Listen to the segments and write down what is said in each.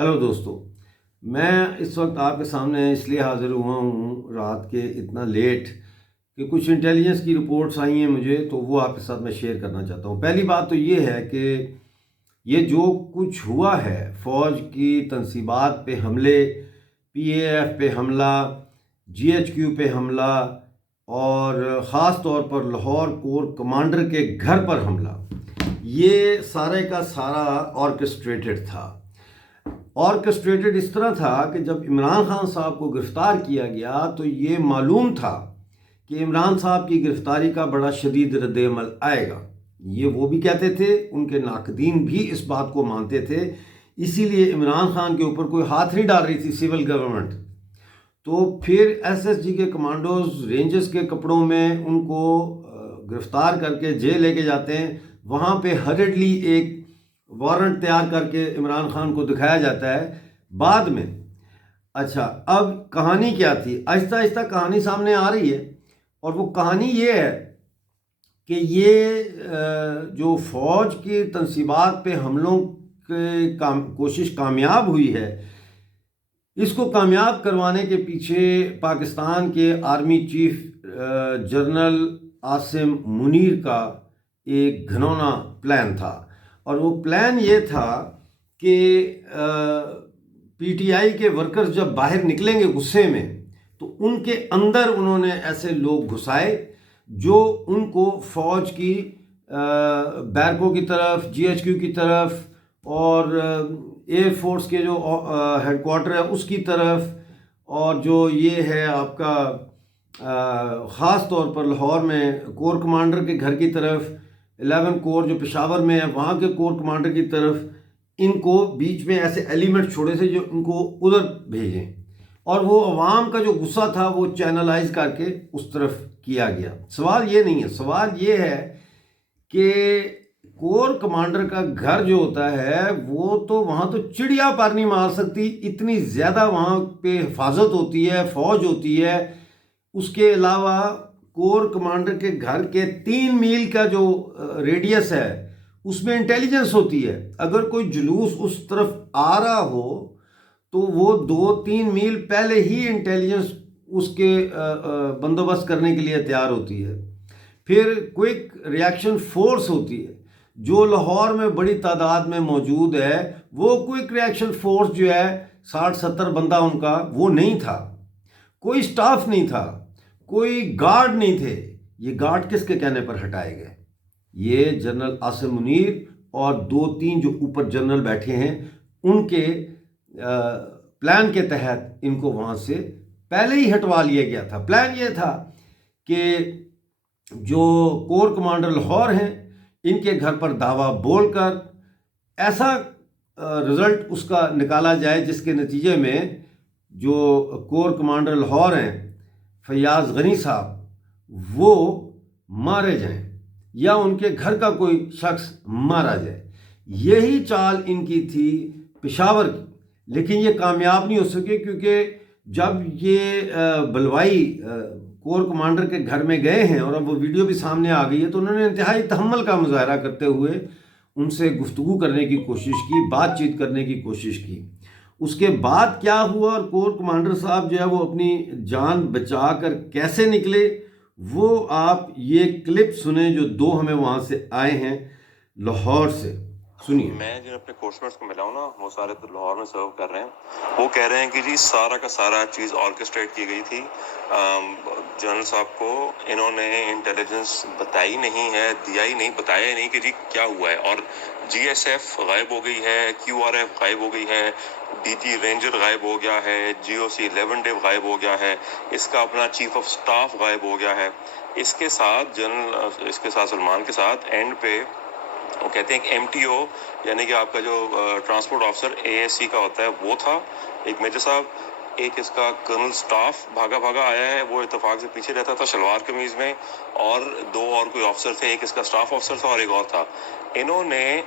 Hello دوستو، میں اس وقت آپ کے سامنے اس لیے حاضر ہوا ہوں رات کے اتنا لیٹ کہ کچھ انٹیلیجنس کی رپورٹس آئی ہیں مجھے، تو وہ آپ کے ساتھ میں شیئر کرنا چاہتا ہوں۔ پہلی بات تو یہ ہے کہ یہ جو کچھ ہوا ہے، فوج کی تنصیبات پہ حملے، پی اے ایف پہ حملہ، جی ایچ کیو پہ حملہ، اور خاص طور پر لاہور کور کمانڈر کے گھر پر حملہ، یہ سارے کا سارا آرکسٹریٹڈ تھا۔ آرکسٹریٹڈ اس طرح تھا کہ جب عمران خان صاحب کو گرفتار کیا گیا تو یہ معلوم تھا کہ عمران صاحب کی گرفتاری کا بڑا شدید رد عمل آئے گا۔ یہ وہ بھی کہتے تھے، ان کے ناقدین بھی اس بات کو مانتے تھے، اسی لیے عمران خان کے اوپر کوئی ہاتھ نہیں ڈال رہی تھی سول گورنمنٹ۔ تو پھر ایس ایس جی کے کمانڈوز رینجز کے کپڑوں میں ان کو گرفتار کر کے جیل لے کے جاتے ہیں، وہاں پہ ہریڈلی ایک وارنٹ تیار کر کے عمران خان کو دکھایا جاتا ہے بعد میں۔ اچھا، اب کہانی کیا تھی؟ آہستہ آہستہ کہانی سامنے آ رہی ہے، اور وہ کہانی یہ ہے کہ یہ جو فوج کی تنصیبات پہ حملوں کی کوشش کامیاب ہوئی ہے، اس کو کامیاب کروانے کے پیچھے پاکستان کے army chief general Asim Munir کا ایک گھنونا پلان تھا، اور وہ پلان یہ تھا کہ پی ٹی آئی کے ورکرز جب باہر نکلیں گے غصے میں، تو ان کے اندر انہوں نے ایسے لوگ گھسائے جو ان کو فوج کی بیرکوں کی طرف، جی ایچ کیو کی طرف، اور ایئر فورس کے جو ہیڈ کوارٹر ہے اس کی طرف، اور جو یہ ہے آپ کا خاص طور پر لاہور میں کور کمانڈر کے گھر کی طرف، 11 کور جو پشاور میں ہے وہاں کے کور کمانڈر کی طرف، ان کو بیچ میں ایسے ایلیمنٹ چھوڑے سے جو ان کو ادھر بھیجیں، اور وہ عوام کا جو غصہ تھا وہ چینلائز کر کے اس طرف کیا گیا۔ سوال یہ نہیں ہے، سوال یہ ہے کہ کور کمانڈر کا گھر جو ہوتا ہے وہ تو وہاں تو چڑیا پر نہیں مار سکتی، اتنی زیادہ وہاں پہ حفاظت ہوتی ہے، فوج ہوتی ہے۔ اس کے علاوہ کور کمانڈر کے گھر کے 3 میل کا جو ریڈیس ہے اس میں انٹیلیجنس ہوتی ہے، اگر کوئی جلوس اس طرف آ رہا ہو تو وہ 2-3 میل پہلے ہی انٹیلیجنس اس کے بندوبست کرنے کے لیے تیار ہوتی ہے۔ پھر کوئک ریاکشن فورس ہوتی ہے جو لاہور میں بڑی تعداد میں موجود ہے، وہ کوئک ریاکشن فورس جو ہے 60-70 بندہ ان کا وہ نہیں تھا، کوئی سٹاف نہیں تھا، کوئی گارڈ نہیں تھے۔ یہ گارڈ کس کے کہنے پر ہٹائے گئے؟ یہ جنرل عاصم منیر اور 2-3 جو اوپر جنرل بیٹھے ہیں ان کے پلان کے تحت ان کو وہاں سے پہلے ہی ہٹوا لیا گیا تھا۔ پلان یہ تھا کہ جو کور کمانڈر لاہور ہیں ان کے گھر پر دعویٰ بول کر ایسا رزلٹ اس کا نکالا جائے جس کے نتیجے میں جو کور کمانڈر لاہور ہیں فیاض غنی صاحب وہ مارے جائیں یا ان کے گھر کا کوئی شخص مارا جائے۔ یہی چال ان کی تھی پشاور کی، لیکن یہ کامیاب نہیں ہو سکے کیونکہ جب یہ بلوائی کور کمانڈر کے گھر میں گئے ہیں اور اب وہ ویڈیو بھی سامنے آ گئی ہے، تو انہوں نے انتہائی تحمل کا مظاہرہ کرتے ہوئے ان سے گفتگو کرنے کی کوشش کی، بات چیت کرنے کی کوشش کی۔ اس کے بعد کیا ہوا اور کور کمانڈر صاحب جو ہے وہ اپنی جان بچا کر کیسے نکلے، وہ آپ یہ کلپ سنیں جو 2 ہمیں وہاں سے آئے ہیں لاہور سے، سنیے۔ میں جو اپنے کورسمیٹس کو ملا ہوں نا، وہ سارے تو لاہور میں سرو کر رہے ہیں، وہ کہہ رہے ہیں کہ جی سارا کا سارا چیز آرکسٹریٹ کی گئی تھی۔ جنرل صاحب کو انہوں نے انٹیلیجنس بتائی نہیں ہے، دیا ہی نہیں، بتایا ہی نہیں کہ جی کیا ہوا ہے، اور جی ایس ایف غائب ہو گئی ہے، کیو آر ایف غائب ہو گئی ہے، ڈی جی رینجر غائب ہو گیا ہے، جی او سی 11 ڈیو غائب ہو گیا ہے، اس کا اپنا چیف آف سٹاف غائب ہو گیا ہے۔ اس کے ساتھ سلمان کے ساتھ اینڈ پہ وہ کہتے ہیں کہ ایم ٹی او یعنی کہ آپ کا جو transport officer A S C کا ہوتا ہے وہ تھا، ایک میجر صاحب، ایک اس کا کرنل سٹاف بھاگا بھاگا آیا ہے, وہ اتفاق سے پیچھے رہتا تھا شلوار قمیض میں, اور 2 اور کوئی آفسر تھے, ایک اس کا سٹاف آفسر تھا اور ایک اور تھا. انہوں نے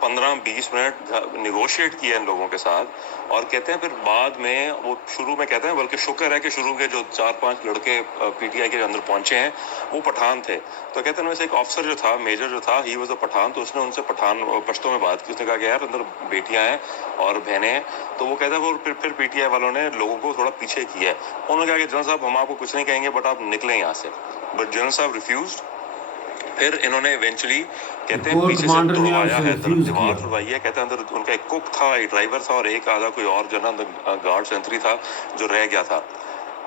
15-20 منٹ نیگوشیٹ کیا ان لوگوں کے ساتھ, اور کہتے ہیں پھر بعد میں وہ شروع میں کہتے ہیں, بلکہ شکر ہے کہ شروع کے جو 4-5 لڑکے پی ٹی آئی کے اندر پہنچے ہیں وہ پٹھان تھے. تو کہتے ہیں ان میں سے ایک آفسر جو تھا, میجر جو تھا, ہی واز اے پٹھان, تو اس نے ان سے پٹھان پشتوں میں بات کی. اس نے کہا کہ یار اندر بیٹیاں ہیں اور بہنیں ہیں. تو وہ کہتا ہے وہ پھر پی ٹی آئی والوں نے لوگوں کو تھوڑا پیچھے کیا ہے. انہوں نے کہا کہ جنرل صاحب ہم آپ کو کچھ نہیں کہیں گے, بٹ آپ نکلیں یہاں سے. بٹ جنرل صاحب ریفیوزڈ. پھر انہوں نے ایونچولی کہتے ہیں کور پیچھے سے کمانڈر نے اس توڑوایا سے ہے, ریفیوز دیوار کیا. توڑوائی ہے. کہتے ہیں اندر ان کا ایک کک تھا, ایک ڈرائیور تھا, اور ایک آدھا کوئی اور جو ہے نا اندر گارڈ سینٹری تھا جو رہ گیا تھا.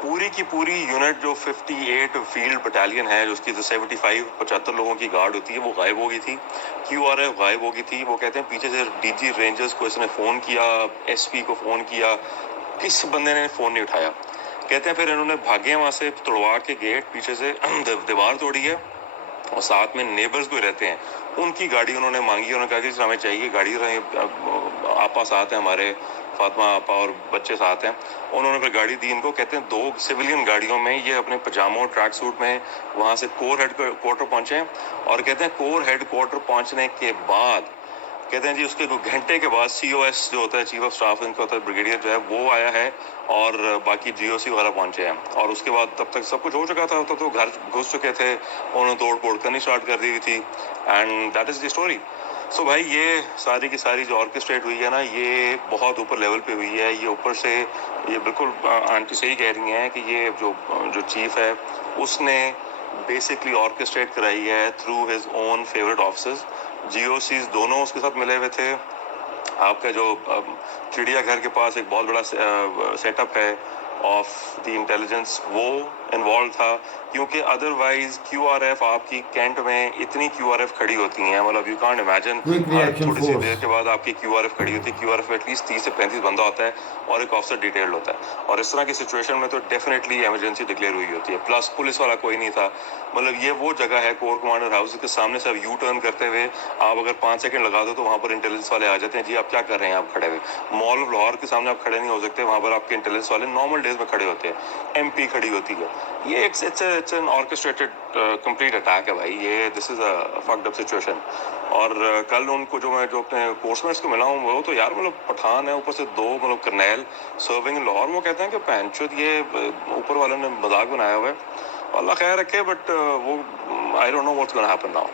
پوری کی پوری یونٹ جو 58 فیلڈ بٹالین ہے, جو اس کی 75 لوگوں کی گارڈ ہوتی ہے, وہ غائب ہو گئی تھی. کیو آر ایف غائب ہو گئی تھی. وہ کہتے ہیں پیچھے سے ڈی جی رینجرز کو اس نے فون کیا, ایس پی کو فون کیا, کس بندے نے فون نہیں اٹھایا. کہتے ہیں پھر انہوں نے بھاگے وہاں سے, توڑوا کے گیٹ پیچھے سے دیوار توڑی ہے, اور ساتھ میں نیبرز کوئی رہتے ہیں ان کی گاڑی انہوں نے مانگی. انہوں نے کہا کہ ہمیں چاہیے گاڑی رہے, آپا ساتھ ہیں ہمارے, فاطمہ آپا اور بچے ساتھ ہیں. انہوں نے پھر گاڑی دی ان کو. کہتے ہیں 2 سویلین گاڑیوں میں یہ اپنے پجاموں ٹریک سوٹ میں وہاں سے کور ہیڈ کوارٹر پہنچے. اور کہتے ہیں کور ہیڈ کوارٹر پہنچنے کے بعد, کہتے ہیں جی اس کے 2 گھنٹے کے بعد سی او ایس جو ہوتا ہے, چیف آف اسٹاف ان کا ہوتا ہے, بریگیڈیئر جو ہے وہ آیا ہے, اور باقی جی او سی وغیرہ پہنچے ہیں. اور اس کے بعد تب تک سب کچھ ہو چکا تھا, تو گھر گھس چکے تھے, انہوں نے توڑ پھوڑ کرنی اسٹارٹ کر دی تھی. And that is the story. So بھائی یہ ساری کی ساری جو آرکسٹریٹ ہوئی ہے نا, یہ بہت اوپر لیول پہ ہوئی ہے. یہ اوپر سے یہ بالکل آنٹی صحیح کہہ رہی ہیں کہ یہ جو چیف ہے اس نے بیسکلی آرکسٹریٹ کرائی ہے through his own favourite officers. G O Cs دونوں اس کے ساتھ ملے ہوئے تھے. آپ کا جو چڑیا گھر کے پاس ایک بہت بڑا سیٹ اپ ہے آف دی انٹیلیجنس, وہ انوالو تھا. کیونکہ ادروائز کیو آر ایف آپ کی کینٹ میں اتنی کیو آر ایف کھڑی ہوتی ہیں, مطلب you can't imagine, quick Hare reaction تھوڑی سی فورس. دیر کے بعد آپ کی کیو آر ایف کھڑی ہوتی ہے. Q R F at least 30 سے 35 بندہ ہوتا ہے, اور ایک آفسر ڈیٹیلڈ ہوتا ہے. اور اس طرح کی سچویشن میں تو ڈیفینیٹلی ایمرجنسی ڈکلیئر ہوئی ہوتی ہے. پلس پولیس والا کوئی نہیں تھا. مطلب یہ وہ جگہ ہے کور کمانڈر ہاؤس کے سامنے سے اب یو ٹرن کرتے ہوئے آپ اگر 5 سیکنڈ لگا دو تو وہاں پر انٹیلیجنس والے آ جاتے ہیں. جی آپ کیا کر رہے ہیں آپ کھڑے ہوئے. مال آف لاہور کے سامنے آپ کھڑے نہیں ہو سکتے, وہاں پر آپ کے انٹیلیجنس والے نارمل ڈیز میں کھڑے ہوتے ہیں. ایم پی کھڑی ہوتی ہے. یہ اٹس این آرکسٹریٹڈ کمپلیٹ اٹیک ہے بھائی. یہ دس از اے فکڈ اپ سچویشن. اور کل ان کو جو میں جو اپنے کورس میں اس کو ملا ہوں, وہ تو یار مطلب پٹھان ہے, اوپر سے 2 مطلب کرنیل سرونگ ان لاہور. وہ کہتے ہیں کہ پینچود یہ اوپر والوں نے مذاق بنایا ہوا ہے. اللہ خیر رکھے, بٹ وہ I don't know what's gonna happen now.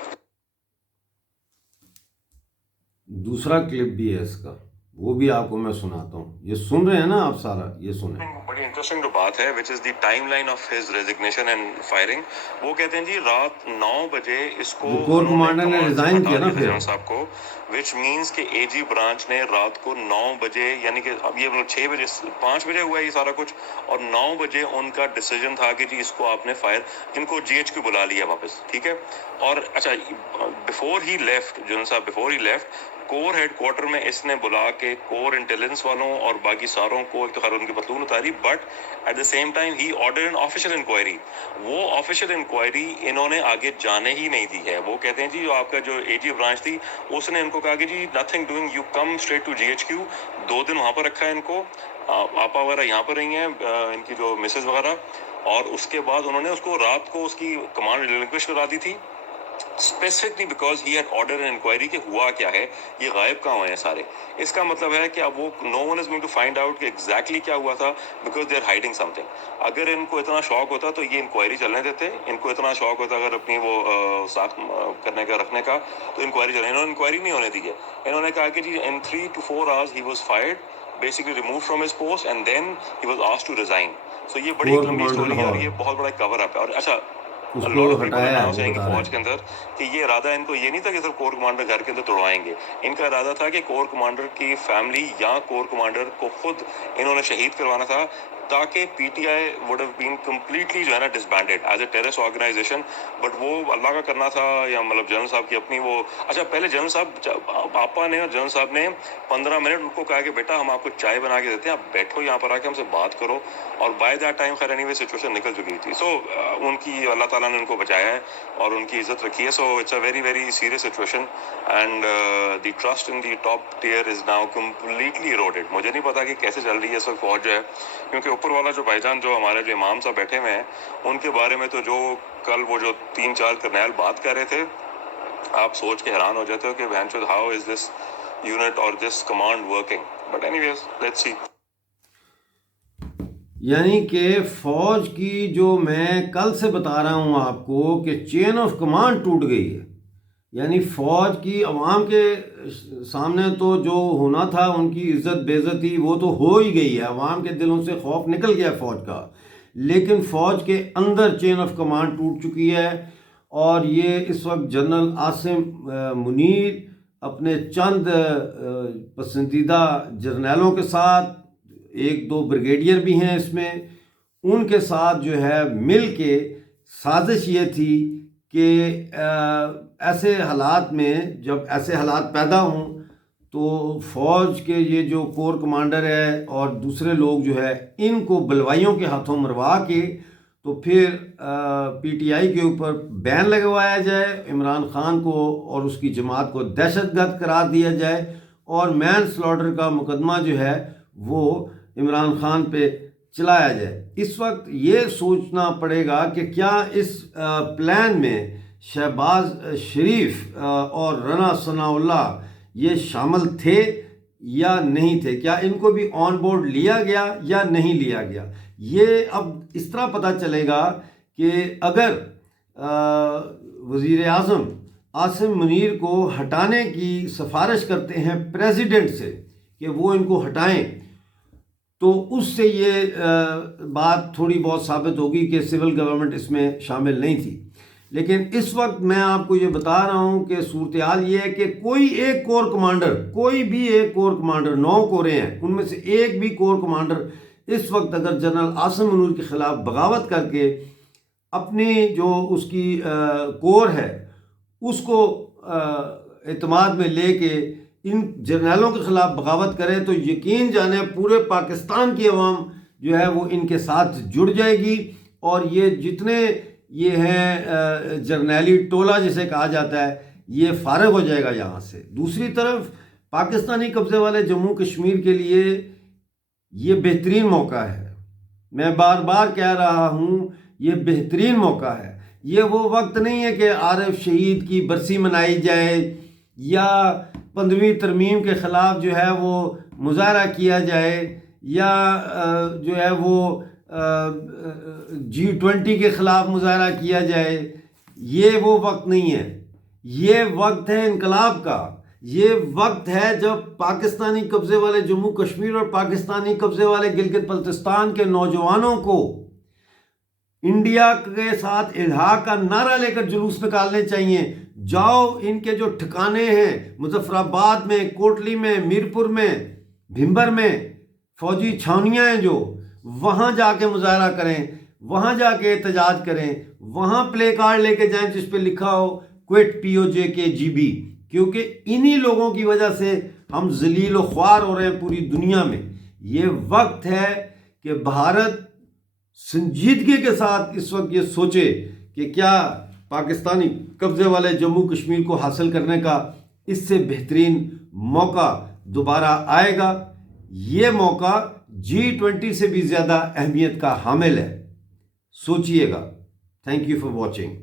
دوسرا کلپ بھی ہے اس کا, وہ بھی آپ کو میں سناتا ہوں. یہ سن رہے ہیں نا آپ سارا, یہ سنیں. بڑی انٹرسٹنگ جو بات ہے which is the time line of his resignation and firing. وہ کہتے ہیں جی رات 9 بجے اس کو جو کور انہوں نے کمانڈر نے کمانڈ سے ریزائن ہٹا کیا نا دیا تھا پھر, جنرل صاحب کو, وچ مینس کہ اے جی برانچ نے رات کو 9 بجے, یعنی کہ اب یہ 6 بجے 5 بجے ہوا ہے یہ سارا کچھ, اور 9 بجے ان کا ڈیسیجن تھا کہ جی اس کو آپ نے فائر, ان کو جی ایچ کیو بلا لیا واپس, ٹھیک ہے. اور اچھا بفور ہی لیفٹ, جنرل صاحب before he left, corps headquarter میں اس نے بلا کے کور انٹیلیجنس والوں اور باقی ساروں کو ایک تو خیر ان کی پتلون اتاری, but at the same time ہی آرڈر این آفیشیل انکوائری. وہ آفیشیل انکوائری انہوں نے آگے جانے ہی نہیں دی ہے. وہ کہتے ہیں جی جو آپ کا جو اے جی برانچ تھی اس نے ان کو کہا کہ جی nothing doing, you come straight to G H Q. 2 دن وہاں پر رکھا ہے ان کو, آپا وغیرہ یہاں پر رہی ہیں, ان کی جو مسز وغیرہ, اور اس کے بعد انہوں نے اس کو رات کو اس کی کمانڈ ریلنکوش کرا دی تھی, specifically because he had order an inquiry کہ ہوا کیا ہے, یہ غائب کہاں ہوئے ہیں سارے. اس کا مطلب ہے کہ اب وہ no one is going to find out کہ ایگزیکٹلی کیا ہوا تھا, because they are hiding something. اگر ان کو اتنا شوق ہوتا تو یہ انکوائری چلنے دیتے. ان کو اتنا شوق ہوتا اگر اپنی وہ ساتھ کرنے کا رکھنے کا, تو انکوائری چلے. انہوں نے انکوائری نہیں ہونے دی ہے. انہوں نے کہا کہ جی ان 3 to 4 hours he was fired, basically removed from his post, and then he was asked to resign. So یہ بڑی کور ایک لمبی کمانڈر اسٹوری ہے, اور لاہور, یہ بہت بڑا کور اپ ہے. اور اچھا اس کو لاٹ آف پیپل ہٹایا ہے, ناؤ وہ سیئنگ بتا رہے فوج ہیں. کے اندر کہ یہ ارادہ ان کو یہ نہیں تھا کہ صرف کور کمانڈر گھر کے اندر توڑوائیں گے. ان کا ارادہ تھا کہ کور کمانڈر کی فیملی یا کور کمانڈر کو خود انہوں نے شہید کروانا تھا, تاکہ P T I would have been completely جو ہے نا disbanded as a terrorist organisation. But وہ اللہ کا کرنا تھا یا مطلب جنرل صاحب کی اپنی وہ اچھا پہلے جنرل صاحب پاپا نے اور جنرل صاحب نے 15 منٹ ان کو کہا کہ بیٹا ہم آپ کو چائے بنا کے دیتے ہیں, آپ بیٹھو یہاں پر آ کے ہم سے بات کرو, اور بائی دیٹ ٹائم خیر اینی وے سچویشن نکل چکی تھی. سو ان کی اللہ تعالیٰ نے ان کو بچایا ہے اور ان کی عزت رکھی ہے. So it's a very very serious situation and the trust in the top tier is now completely eroded. مجھے نہیں پتا کہ کیسے چل رہی ہے اس وقت فوج جو ہے, کیونکہ اوپر والا جو بھائی جان جو ہمارے جو امام صاحب بیٹھے ہوئے ہیں ان کے بارے میں تو جو کل وہ جو 3-4 کرنیل بات کر رہے تھے, آپ سوچ کے حیران ہو جاتے ہو کہ بہن چود ہاؤ از دس یونٹ اور this command working. But anyways let's see. یعنی کہ فوج کی جو میں کل سے بتا رہا ہوں آپ کو کہ چین آف کمانڈ ٹوٹ گئی ہے. یعنی فوج کی عوام کے سامنے تو جو ہونا تھا ان کی عزت بے عزتی وہ تو ہو ہی گئی ہے, عوام کے دلوں سے خوف نکل گیا فوج کا, لیکن فوج کے اندر چین آف کمانڈ ٹوٹ چکی ہے. اور یہ اس وقت جنرل عاصم منیر اپنے چند پسندیدہ جرنیلوں کے ساتھ, 1-2 بریگیڈیئر بھی ہیں اس میں, ان کے ساتھ جو ہے مل کے سازش یہ تھی کہ ایسے حالات میں جب ایسے حالات پیدا ہوں تو فوج کے یہ جو کور کمانڈر ہے اور دوسرے لوگ جو ہے ان کو بلوائیوں کے ہاتھوں مروا کے تو پھر پی ٹی آئی کے اوپر بین لگوایا جائے, عمران خان کو اور اس کی جماعت کو دہشت گرد قرار دیا جائے, اور مین سلاٹر کا مقدمہ جو ہے وہ عمران خان پہ چلایا جائے. اس وقت یہ سوچنا پڑے گا کہ کیا اس پلان میں شہباز شریف اور رنا ثناء اللہ یہ شامل تھے یا نہیں تھے, کیا ان کو بھی آن بورڈ لیا گیا یا نہیں لیا گیا. یہ اب اس طرح پتہ چلے گا کہ اگر وزیر اعظم عاصم منیر کو ہٹانے کی سفارش کرتے ہیں پریزیڈنٹ سے کہ وہ ان کو ہٹائیں, تو اس سے یہ بات تھوڑی بہت ثابت ہوگی کہ سول گورنمنٹ اس میں شامل نہیں تھی. لیکن اس وقت میں آپ کو یہ بتا رہا ہوں کہ صورتحال یہ ہے کہ کوئی ایک کور کمانڈر, کوئی بھی ایک کور کمانڈر, 9 کوریں ہیں, ان میں سے ایک بھی کور کمانڈر اس وقت اگر جنرل عاصم منیر کے خلاف بغاوت کر کے اپنی جو اس کی کور ہے اس کو اعتماد میں لے کے ان جرنیلوں کے خلاف بغاوت کرے تو یقین جانے پورے پاکستان کی عوام جو ہے وہ ان کے ساتھ جڑ جائے گی, اور یہ جتنے یہ ہے جرنیلی ٹولہ جسے کہا جاتا ہے یہ فارغ ہو جائے گا یہاں سے. دوسری طرف پاکستانی قبضے والے جموں کشمیر کے لیے یہ بہترین موقع ہے, میں بار بار کہہ رہا ہوں یہ بہترین موقع ہے. یہ وہ وقت نہیں ہے کہ عارف شہید کی برسی منائی جائے یا 15ویں ترمیم کے خلاف جو ہے وہ مظاہرہ کیا جائے یا جو ہے وہ G20 کے خلاف مظاہرہ کیا جائے. یہ وہ وقت نہیں ہے, یہ وقت ہے انقلاب کا. یہ وقت ہے جب پاکستانی قبضے والے جموں کشمیر اور پاکستانی قبضے والے گلگت بلتستان کے نوجوانوں کو انڈیا کے ساتھ الحاق کا نعرہ لے کر جلوس نکالنے چاہیے. جاؤ ان کے جو ٹھکانے ہیں مظفر آباد میں, کوٹلی میں, میرپور میں, بھمبر میں فوجی چھاونیاں ہیں, جو وہاں جا کے مظاہرہ کریں, وہاں جا کے احتجاج کریں, وہاں پلے کارڈ لے کے جائیں جس پہ لکھا ہو کوئٹ POJKGB, کیونکہ انہی لوگوں کی وجہ سے ہم ذلیل و خوار ہو رہے ہیں پوری دنیا میں. یہ وقت ہے کہ بھارت سنجیدگی کے ساتھ اس وقت یہ سوچے کہ کیا پاکستانی قبضے والے جموں کشمیر کو حاصل کرنے کا اس سے بہترین موقع دوبارہ آئے گا. یہ موقع G20 سے بھی زیادہ اہمیت کا حامل ہے. سوچئے گا. Thank you for watching.